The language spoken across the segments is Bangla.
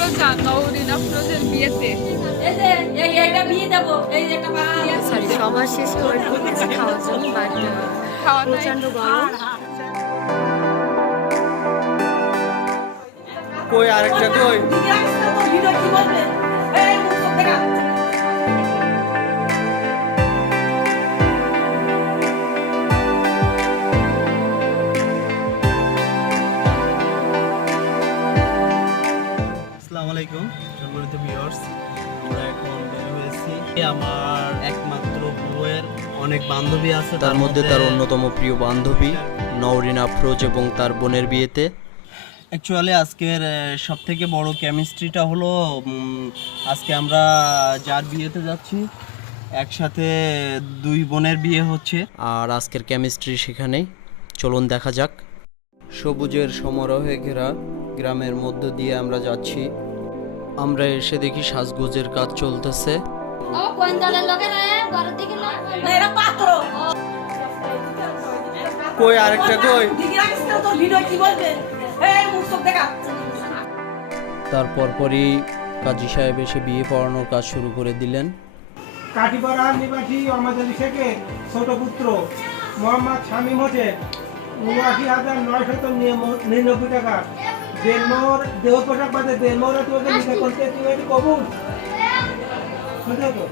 আফরোজা নৌরিন আফরোজের বিয়েতে? এই যে এই এইটা বিয়ে দেবো। এই যে একটা পাখি আছে সরি সবার শেষ করে খাওয়ার জন্য বাট প্রচণ্ড গরম। কই আরেকটা কই? কি বলবে আলাইকুম। সম্মানিত ভিউয়ার্স আমরা এখন বের হয়েছি। আমার একমাত্র বউয়ের অনেক বান্ধবী আছে তার মধ্যে তার অন্যতম প্রিয় বান্ধবী নওরিন আফরোজ এবং তার বোনের বিয়েতে। অ্যাকচুয়ালি আজকের সব থেকে বড় কেমিস্ট্রিটা হলো আজকে আমরা যার বিয়েতে যাচ্ছি একসাথে দুই বোনের বিয়ে হচ্ছে। আর আজকের কেমিস্ট্রি সেখানেই। চলুন দেখা যাক। সবুজের সমারোহে ঘেরা গ্রামের মধ্য দিয়ে আমরা যাচ্ছি। আমরা এসে দেখি সাজগোজের কাজ চলতেছে। কই আরেকটা কই? দিদি আসছে তো ভিডিও কি বলবে? এই মুখ চোখ দেখা। তারপর পরই কাজী সাহেব এসে বিয়ে পড়ানোর কাজ শুরু করে দিলেন। কাটিপাড়া নিবাসী আমাদের শেখের ছোট পুত্র মোহাম্মদ শামীম হোসেন উনআশি হাজার নয়শত নিরানব্বই টাকা। দেহ পোশাক বাদে দেড়মোহরে তোমাকে লিখে করতে তুমি এটি কবুল। শুনছো তো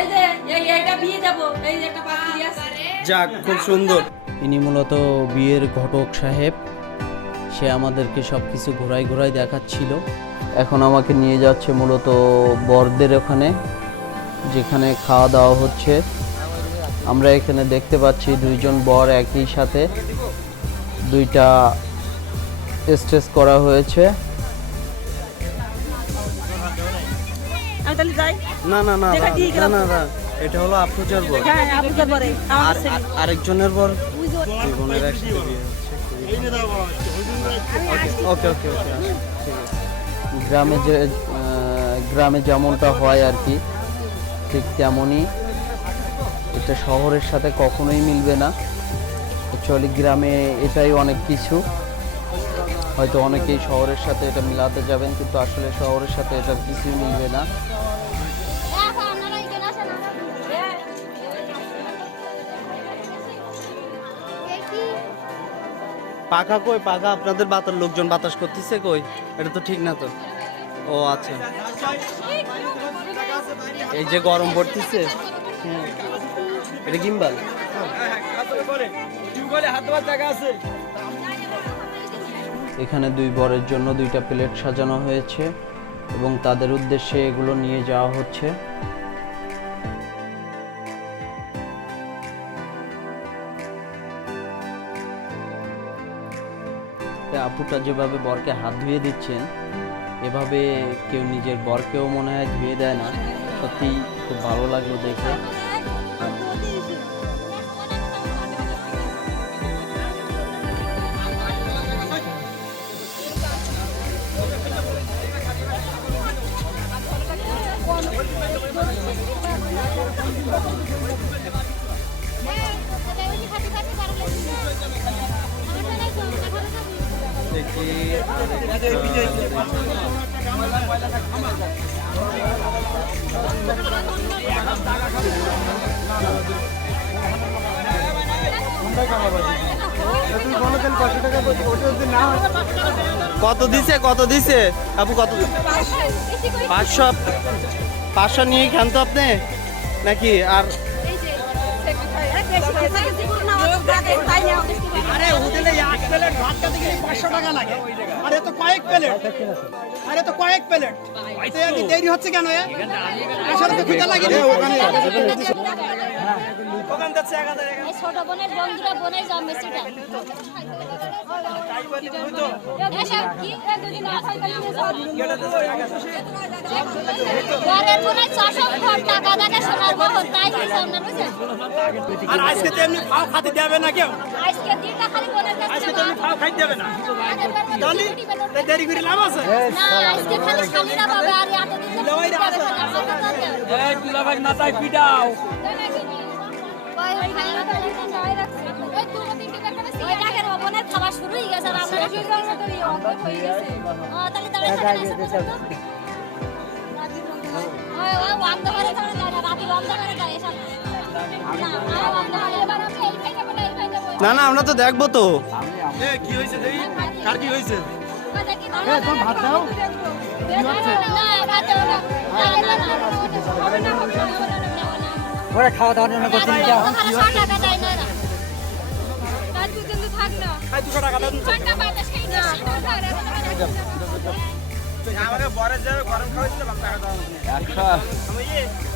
এই যে এই এইটা বিয়ে দেবো এই যে একটা পাখি আছে যাক খুব সুন্দর। ইনি মূলত বিয়ের ঘটক সাহেব। সে আমাদেরকে সব কিছু ঘোরায় ঘোরায় দেখাচ্ছিল। এখন আমাকে নিয়ে যাচ্ছে মূলত বরদের ওখানে যেখানে খাওয়া দাওয়া হচ্ছে। আমরা এখানে দেখতে পাচ্ছি দুইজন বর একই সাথে। দুইটা স্টেজ করা হয়েছে। আমি তাহলে যাই। না না না না না না এটা হলো আফরোজার বর। হ্যাঁ আর- আরেকজনের বর? বোনের একসাথে বিয়ে ওকে ওকে ওকে গ্রামে যে গ্রামে যেমনটা হয় আর কি ঠিক তেমনই। এটা শহরের সাথে কখনোই মিলবে না। অ্যাকচুয়ালি গ্রামে এটাই অনেক কিছু। হয়তো অনেকেই শহরের সাথে এটা মিলাতে যাবেন কিন্তু আসলে শহরের সাথে এটা কিছুই মিলবে না। পাখা কই? পাখা আপনাদের বাতার লোকজন বাতাস করতেছে কই? এটা তো ঠিক না তো। ও আচ্ছা। এই যে গরম পড়তেছে। এটা গিম্বাল। এখানে দুই বরের জন্য দুইটা প্লেট সাজানো হয়েছে এবং তাদের উদ্দেশ্যে এগুলো নিয়ে যাওয়া হচ্ছে। আপুটা যেভাবে বরকে হাত ধুয়ে দিচ্ছেন, এভাবে কেউ নিজের বরকেও মনে হয় ধুয়ে দেয় না। সত্যি খুব ভালো লাগল দেখে। কত দিছে কত দিছে? আপু কত পাঁচশো। পাঁচশো নিয়ে খান তো আপনি? নাকি? আর আরে হোটেলে এক প্লেট ভাত খেতে গেলে পাঁচশো টাকা লাগে। আরে তো কয়েক প্লেট। আরে তো কয়েক প্লেট। দেরি হচ্ছে কেন এ? আসলে তো খিদে ওখান যাচ্ছে এক হাজার এই ছোট বোনের বন্ধুরা বোনের জন্মে সেটা এসব কি? এ দুদিন আসাই করে ঘরের বোনের ছশো ঘর টাকা দেখে সোনার বহর তাই হয়েছে আপনার বুঝছেন আর আজকে তো এমনি খাও খাতে দেবে না কেউ। আজকে দিনটা খালি বোনের কাছে আজকে তো এমনি খাও খাইতে দেবে না। তাহলে দেরি করে লাভ আছে? না আজকে খালি স্বামীরা পাবে আর এতদিন তো লেওয়াই পাবে আছে। না, টাকা থাকে। এই পিটাও। খাবার শুরু হয়ে গেছে আর তাহলে না। না, আমরা তো দেখব তো কি হয়েছে ভাত দাও না ওরা খাওয়া দাওয়া জন্য করতে দিতে ওখানে ছ টাকা দেয় না। এরা। তার দুদিন না। টাকা দাও ঘণ্টা বাদে সেই না। আমাকে বরের যাবে গরম খাওয়াইছিল বাপ টাকা দাও আমি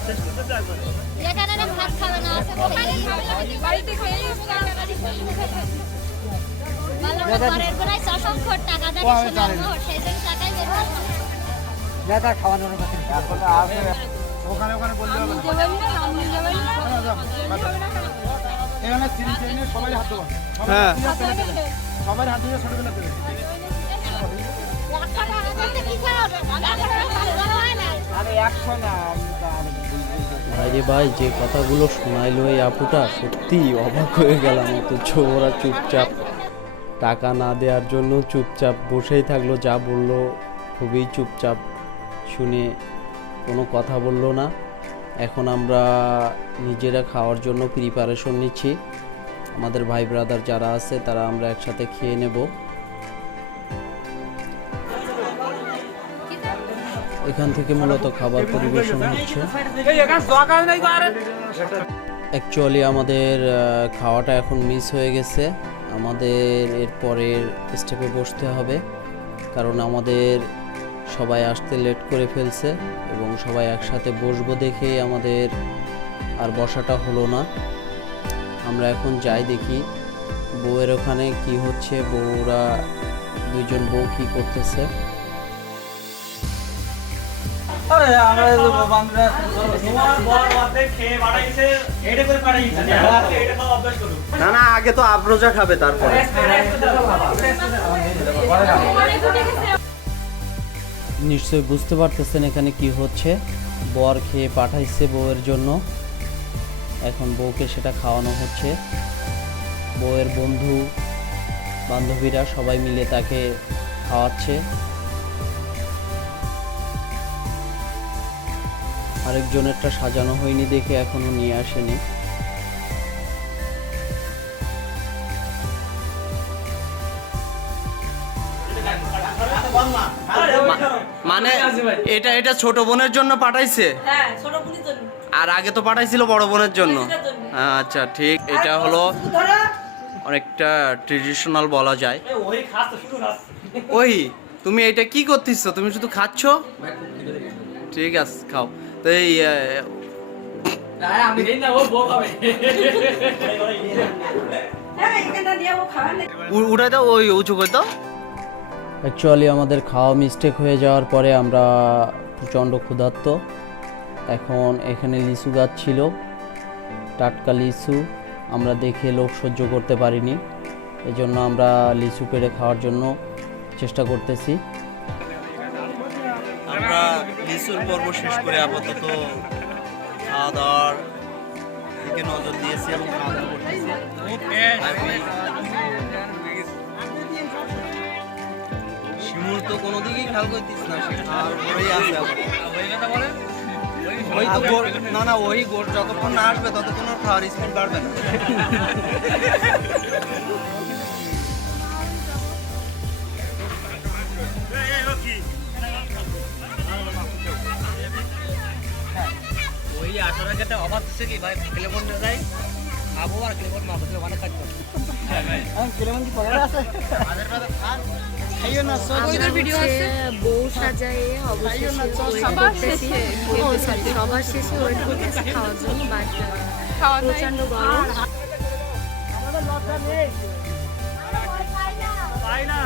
শেষ করতে যাব এখানে। না ভাত খাবে না আছে ওখানে খাবে না বাড়িতে খেয়ে ভালো করে ঘরের গোড়ায় ছশো টাকা দেয় সোনার মোহর সেই জন্য টাকাই বের করবে না। দাদা খাওয়ানোর কথা ওখানে ওখানে বলতে হবে এখানে তিন ট্রেনে সবাই হাত দেবো হ্যাঁ। সবাই হাত দিয়ে ছোটবেলা হয় না। আরে ভাইরে ভাই যে কথাগুলো শোনাইলো এই আপুটা সত্যি অবাক হয়ে গেলাম তো ওরা চুপচাপ। টাকা না দেওয়ার জন্য চুপচাপ বসেই থাকল যা বলল খুবই চুপচাপ শুনে কোনো কথা বলল না। এখন আমরা নিজেরা খাওয়ার জন্য প্রিপারেশন নিচ্ছি। আমাদের ভাই ব্রাদার যারা আছে, তারা আমরা একসাথে খেয়ে নেব। এখান থেকে মূলত খাবার পরিবেশন হচ্ছে। অ্যাকচুয়ালি আমাদের খাওয়াটা এখন মিস হয়ে গেছে। আমাদের এর পরের স্টেপে বসতে হবে। কারণ আমাদের সবাই আসতে লেট করে ফেলছে এবং সবাই একসাথে বসবো দেখেই আমাদের আর বসাটা হলো না। আমরা এখন যাই দেখি বউয়ের ওখানে কি হচ্ছে বউরা দুজন বউ কি করতেছে। না না আগে তো আফরোজা খাবে তারপরে। নিশ্চয়ই বুঝতে পারতেছেন এখানে কি হচ্ছে। বর খেয়ে পাঠাইছে বউয়ের জন্য। এখন বউকে সেটা খাওয়ানো হচ্ছে। বউয়ের বন্ধু, বান্ধবীরা সবাই মিলে তাকে খাওয়াচ্ছে। আরেকজনেরটা সাজানো হয়নি দেখে এখনও নিয়ে আসেনি। মানে এটা এটা ছোট বোনের জন্য পাঠাইছে হ্যাঁ ছোট বুনির জন্য আর আগে তো পাঠাইছিল বড় বোনের জন্য আচ্ছা ঠিক এটা হলো অনেকটা ট্রেডিশনাল বলা যায় ওই খাস তো শুধু খাস ওই তুমি এটা কি করতেছ তুমি শুধু খাচ্ছ ঠিক আছে খাও তো এই হ্যাঁ উঠাই দাও ওই উঁচু করে দাও অ্যাকচুয়ালি আমাদের খাওয়া মিস্টেক হয়ে যাওয়ার পরে আমরা প্রচণ্ড ক্ষুধার্ত। এখন এখানে লিচু গাছ ছিল, টাটকা লিচু, আমরা দেখে লোক সহ্য করতে পারিনি। এজন্য আমরা লিচু পেড়ে খাওয়ার জন্য চেষ্টা করতেছি। আমরা লিচুর পর্ব শেষ করে আপাতত খাওয়া দাওয়ার দিকে নজর দিয়েছি এবং খাওয়া দাওয়া করতেছি। শিমুল তো কোনো দিকেই খেয়াল করতিস না সে খাওয়ার আছে ওই তো গোড়- না না ওই গোড় যতক্ষণ না আসবে ততক্ষণ ওর খাওয়ার স্পিড বাড়বে না। ওই আসলে যেটা অবাক হচ্ছে কি? ভাই টেলিফোন না যায় আবু আর টেলিফোন মা বসে মানে কাজ সবার শেষে ওয়েট করতেছি খাওয়ার জন্য বাট খাওয়া দাওয়া প্রচণ্ড গরম। পাই না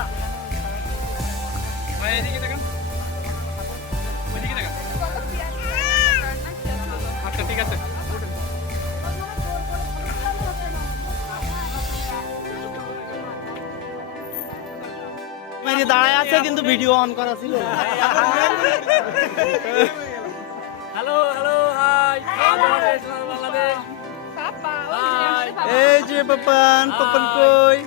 আছে কিন্তু ভিডিও অন করা ছিল। Hello hello hi Bangladesh. এই যে পাপান পাপান কই?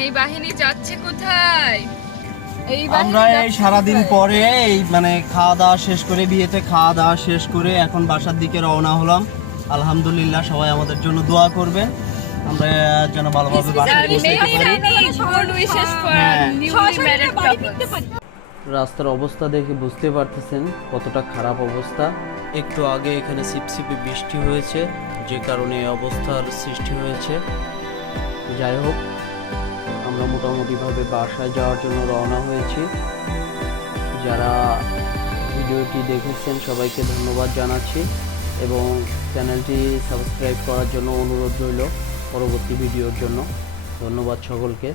এই বাহিনী যাচ্ছে কোথায়? আমরা এই সারাদিন পরে এই মানে খাওয়া দাওয়া শেষ করে বিয়েতে খাওয়া দাওয়া শেষ করে এখন বাসার দিকে রওনা হলাম। আলহামদুলিল্লাহ সবাই আমাদের জন্য দোয়া করবেন। আমরা যেন ভালোভাবে হ্যাঁ। রাস্তার অবস্থা দেখে বুঝতে পারতেছেন কতটা খারাপ অবস্থা। একটু আগে এখানে সিপসিপে বৃষ্টি হয়েছে যে কারণে এই অবস্থার সৃষ্টি হয়েছে। যাই হোক আমরা মোটামুটিভাবে বাসায় যাওয়ার জন্য রওনা হয়েছি। যারা ভিডিওটি দেখেছেন সবাইকে ধন্যবাদ জানাচ্ছি এবং চ্যানেলটি সাবস্ক্রাইব করার জন্য অনুরোধ রইল। পরবর্তী ভিডিওর জন্য ধন্যবাদ সকলকে।